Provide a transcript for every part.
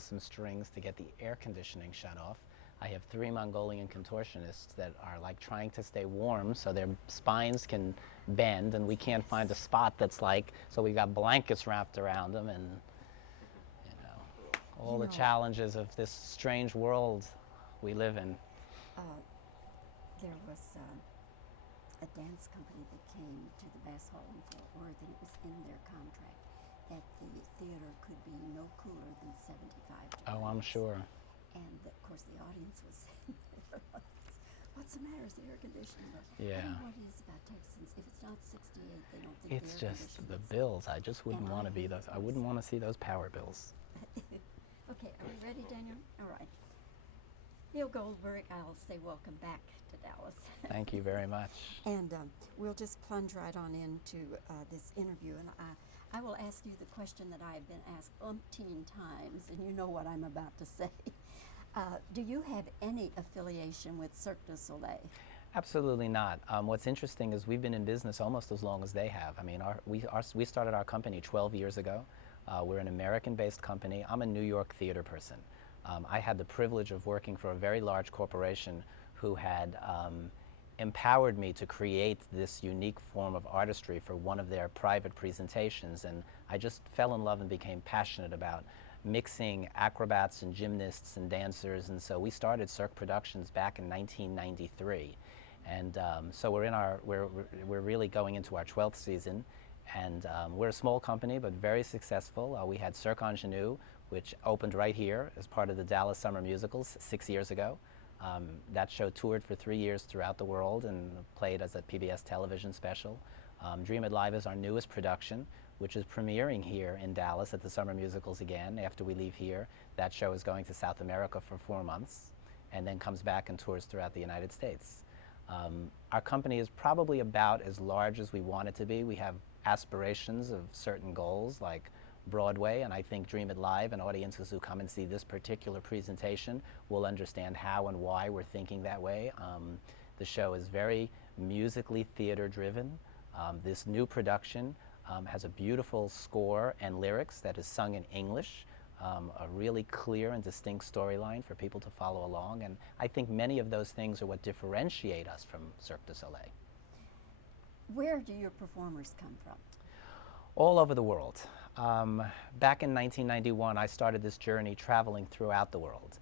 some strings to get the air conditioning shut off. I have three Mongolian contortionists that are like trying to stay warm so their spines can bend, and we can't find a spot that's like, so we've got blankets wrapped around them, and all the challenges of this strange world we live in. There was a dance company that came to the Bass Hall in Fort Worth, and it was in their contract that the theater could be no cooler than 75 degrees. Oh, I'm sure. And of course the audience was saying, what's the matter, is the air conditioning? Yeah. I don't know what it is about Texans. If it's not 68, they don't think It's the air just the conditioning's- bills. I just wouldn't want to be those. I wouldn't want to see those power bills. Okay, are we ready, Daniel? All right. Neil Goldberg, I'll say welcome back to Dallas. Thank you very much. And we'll just plunge right on into this interview. And I will ask you the question that I have been asked umpteen times, and you know what I'm about to say. Do you have any affiliation with Cirque du Soleil? Absolutely not. What's interesting is we've been in business almost as long as they have. I mean, we started our company 12 years ago. We're an American-based company. I'm a New York theater person. I had the privilege of working for a very large corporation who had empowered me to create this unique form of artistry for one of their private presentations, and I just fell in love and became passionate about mixing acrobats and gymnasts and dancers, and so we started Cirque Productions back in 1993, and so we're really going into our 12th season, and we're a small company but very successful. We had Cirque Ingenue, which opened right here as part of the Dallas Summer Musicals 6 years ago. That show toured for 3 years throughout the world and played as a PBS television special. Dream It Live is our newest production, which is premiering here in Dallas at the Summer Musicals again. After we leave here, that show is going to South America for 4 months and then comes back and tours throughout the United States. Our company is probably about as large as we want it to be. We have aspirations of certain goals like Broadway, and I think Dream It Live and audiences who come and see this particular presentation will understand how and why we're thinking that way. The show is very musically theater driven. This new production has a beautiful score and lyrics that is sung in English, a really clear and distinct storyline for people to follow along, and I think many of those things are what differentiate us from Cirque du Soleil. Where do your performers come from? All over the world. Back in 1991, I started this journey traveling throughout the world.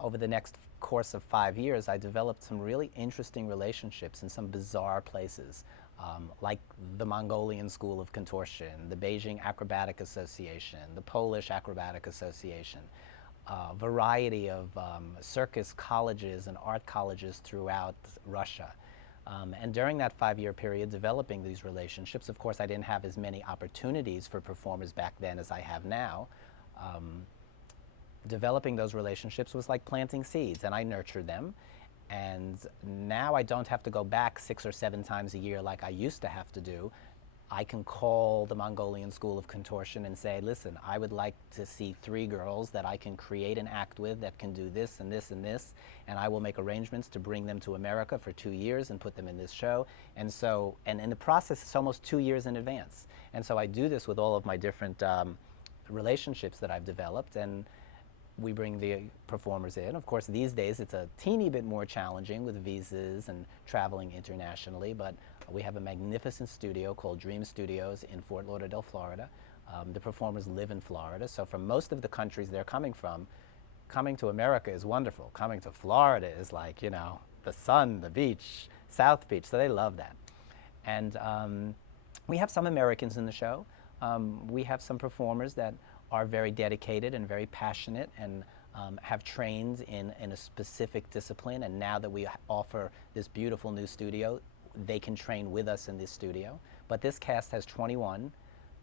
Over the next course of 5 years, I developed some really interesting relationships in some bizarre places, like the Mongolian School of Contortion, the Beijing Acrobatic Association, the Polish Acrobatic Association, a variety of circus colleges and art colleges throughout Russia. And during that 5-year period developing these relationships, of course I didn't have as many opportunities for performers back then as I have now. Developing those relationships was like planting seeds, and I nurtured them. And now I don't have to go back 6 or 7 times a year like I used to have to do. I can call the Mongolian School of Contortion and say, listen, I would like to see 3 girls that I can create an act with that can do this and this and this, and I will make arrangements to bring them to America for 2 years and put them in this show. And so, and in the process, it's almost 2 years in advance. And so I do this with all of my different relationships that I've developed, and we bring the performers in. Of course, these days it's a teeny bit more challenging with visas and traveling internationally, but we have a magnificent studio called Dream Studios in Fort Lauderdale, Florida. The performers live in Florida, so from most of the countries they're coming from, coming to America is wonderful. Coming to Florida is like, you know, the sun, the beach, South Beach, so they love that. And we have some Americans in the show. We have some performers that are very dedicated and very passionate and have trained in a specific discipline, and now that we offer this beautiful new studio, they can train with us in this studio. But this cast has 21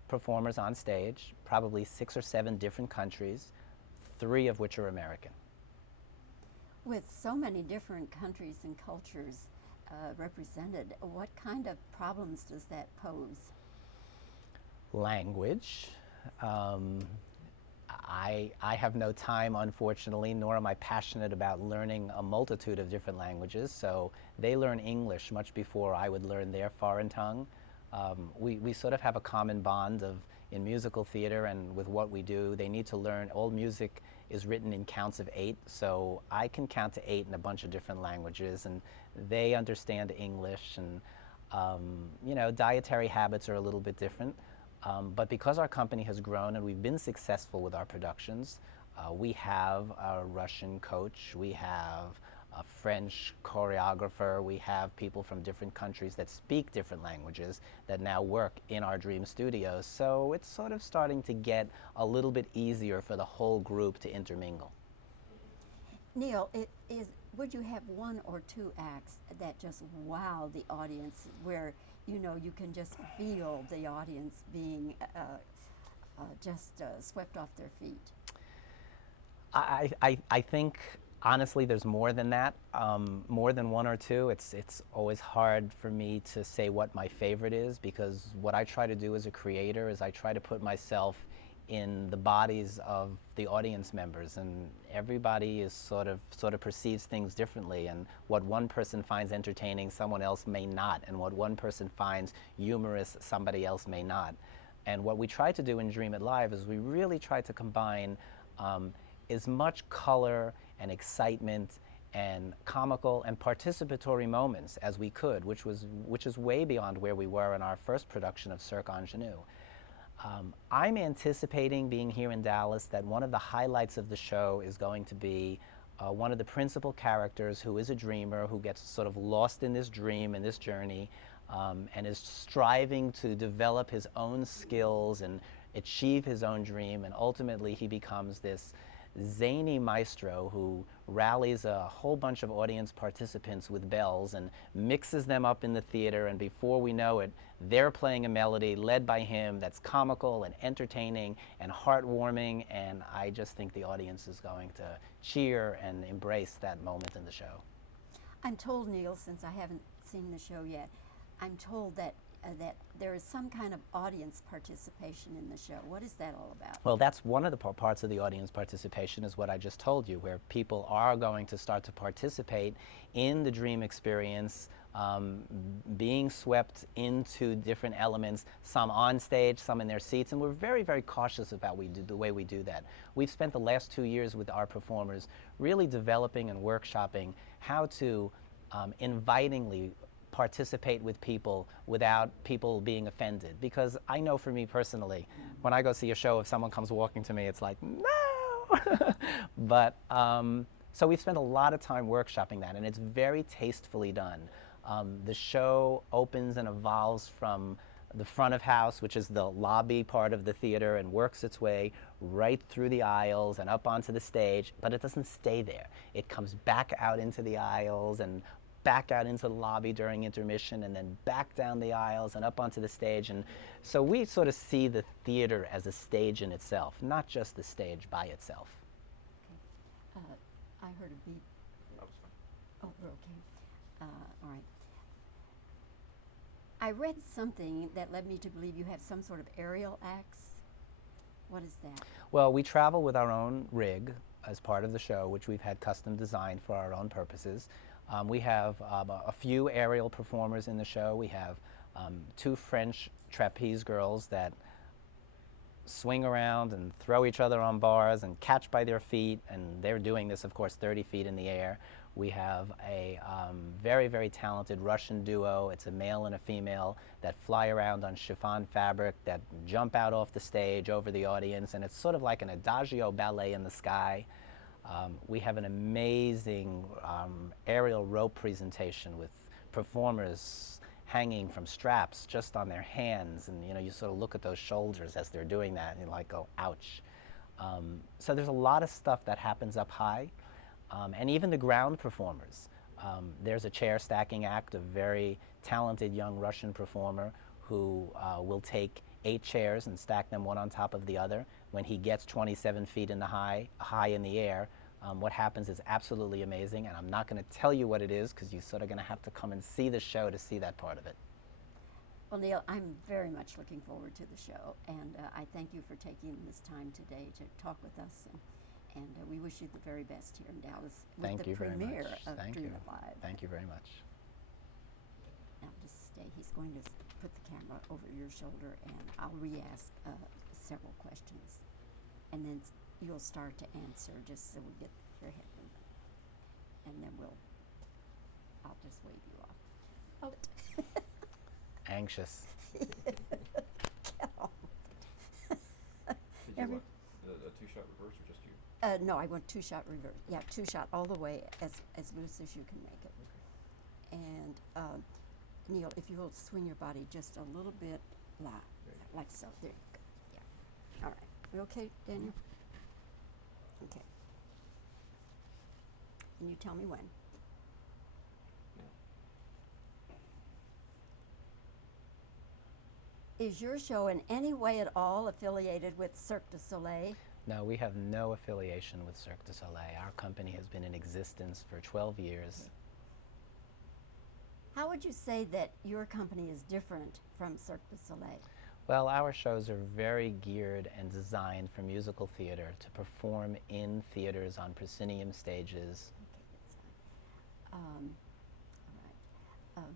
performers on stage, probably 6 or 7 different countries, 3 of which are American. With so many different countries and cultures represented, what kind of problems does that pose? Language. I have no time, unfortunately, nor am I passionate about learning a multitude of different languages, so they learn English much before I would learn their foreign tongue. We sort of have a common bond of in musical theater and with what we do. They need to learn, all music is written in counts of 8, so I can count to 8 in a bunch of different languages, and they understand English, and you know, dietary habits are a little bit different. But because our company has grown and we've been successful with our productions, we have a Russian coach, we have a French choreographer, we have people from different countries that speak different languages that now work in our dream studios. So it's sort of starting to get a little bit easier for the whole group to intermingle. Neil, would you have 1 or 2 acts that just wow the audience, where you know you can just feel the audience being just swept off their feet? I think honestly there's more than that, more than 1 or 2. It's always hard for me to say what my favorite is, because what I try to do as a creator is I try to put myself in the bodies of the audience members, and everybody is sort of perceives things differently, and what one person finds entertaining someone else may not, and what one person finds humorous somebody else may not. And what we try to do in Dream It Live is we really try to combine as much color and excitement and comical and participatory moments as we could, which is way beyond where we were in our first production of Cirque Ingenue. I'm anticipating, being here in Dallas, that one of the highlights of the show is going to be one of the principal characters, who is a dreamer, who gets sort of lost in this dream and this journey, and is striving to develop his own skills and achieve his own dream, and ultimately he becomes this zany maestro who rallies a whole bunch of audience participants with bells and mixes them up in the theater, and before we know it, they're playing a melody led by him that's comical and entertaining and heartwarming, and I just think the audience is going to cheer and embrace that moment in the show. I'm told, Neil, since I haven't seen the show yet, I'm told that that there is some kind of audience participation in the show. What is that all about? Well, that's one of the parts of the audience participation, is what I just told you, where people are going to start to participate in the dream experience, being swept into different elements, some on stage, some in their seats, and we're very, very cautious about the way we do that. We've spent the last 2 years with our performers really developing and workshopping how to invitingly participate with people without people being offended. Because I know for me personally, when I go see a show, if someone comes walking to me, it's like, no! But, so we've spent a lot of time workshopping that, and it's very tastefully done. The show opens and evolves from the front of house, which is the lobby part of the theater, and works its way right through the aisles and up onto the stage, but it doesn't stay there. It comes back out into the aisles and back out into the lobby during intermission, and then back down the aisles and up onto the stage. And so we sort of see the theater as a stage in itself, not just the stage by itself. Okay. I heard a beep. That was fine. Oh, we're okay. All right. I read something that led me to believe you have some sort of aerial acts. What is that? Well, we travel with our own rig as part of the show, which we've had custom designed for our own purposes. We have a few aerial performers in the show. We have 2 French trapeze girls that swing around and throw each other on bars and catch by their feet, and they're doing this, of course, 30 feet in the air. We have a very, very talented Russian duo. It's a male and a female that fly around on chiffon fabric, that jump out off the stage over the audience, and it's sort of like an adagio ballet in the sky. We have an amazing aerial rope presentation with performers hanging from straps just on their hands, and you know, you sort of look at those shoulders as they're doing that and you're like, oh, ouch. So there's a lot of stuff that happens up high, and even the ground performers. There's a chair stacking act, a very talented young Russian performer who will take 8 chairs and stack them one on top of the other. When he gets 27 feet in the high in the air, what happens is absolutely amazing, and I'm not going to tell you what it is because you're sort of going to have to come and see the show to see that part of it. Well, Neil, I'm very much looking forward to the show, and I thank you for taking this time today to talk with us, and we wish you the very best here in Dallas with Thank the you very premiere much. of Thank Dream you. It Live. Thank you very much. Now just stay. He's going to put the camera over your shoulder, and I'll re-ask several questions, and then you'll start to answer, just so we get your head moving, and then I'll just wave you off. Oh. Anxious. Did you want a two-shot reverse or just you? No, I want two-shot reverse. Yeah, two-shot all the way, as loose as you can make it. Okay. And Neil, if you'll swing your body just a little bit like so. There you go. Yeah. All right. We okay, Daniel? Okay. And you tell me when. Yeah. Is your show in any way at all affiliated with Cirque du Soleil? No, we have no affiliation with Cirque du Soleil. Our company has been in existence for 12 years. Okay. How would you say that your company is different from Cirque du Soleil? Well, our shows are very geared and designed for musical theater to perform in theaters on proscenium stages. Okay, that's fine. All right.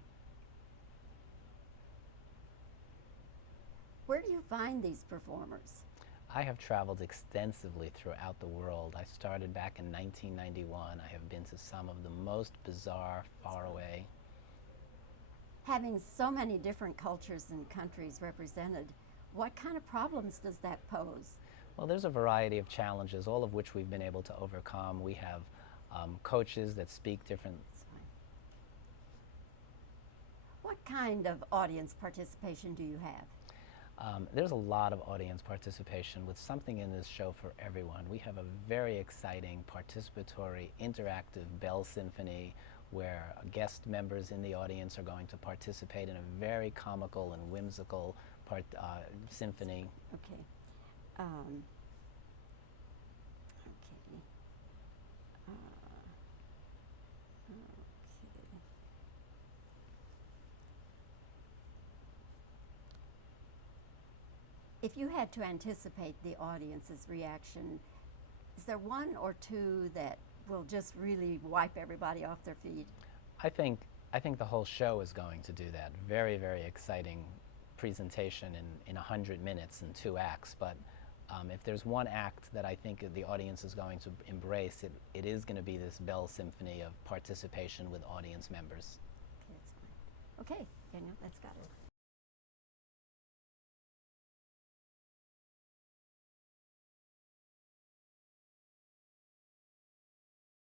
Where do you find these performers? I have traveled extensively throughout the world. I started back in 1991. I have been to some of the most bizarre, faraway. Having so many different cultures and countries represented, what kind of problems does that pose? Well, there's a variety of challenges, all of which we've been able to overcome. We have coaches that speak different. That's fine. What kind of audience participation do you have? There's a lot of audience participation with something in this show for everyone. We have a very exciting, participatory, interactive bell symphony where guest members in the audience are going to participate in a very comical and whimsical symphony. Okay. Okay. Okay. If you had to anticipate the audience's reaction, is there one or two that will just really wipe everybody off their feet? I think the whole show is going to do that. Very, very exciting presentation in 100 minutes and 2 acts. But if there's one act that I think the audience is going to embrace, it is going to be this bell symphony of participation with audience members. Okay, that's fine. Okay, Daniel, that's got it.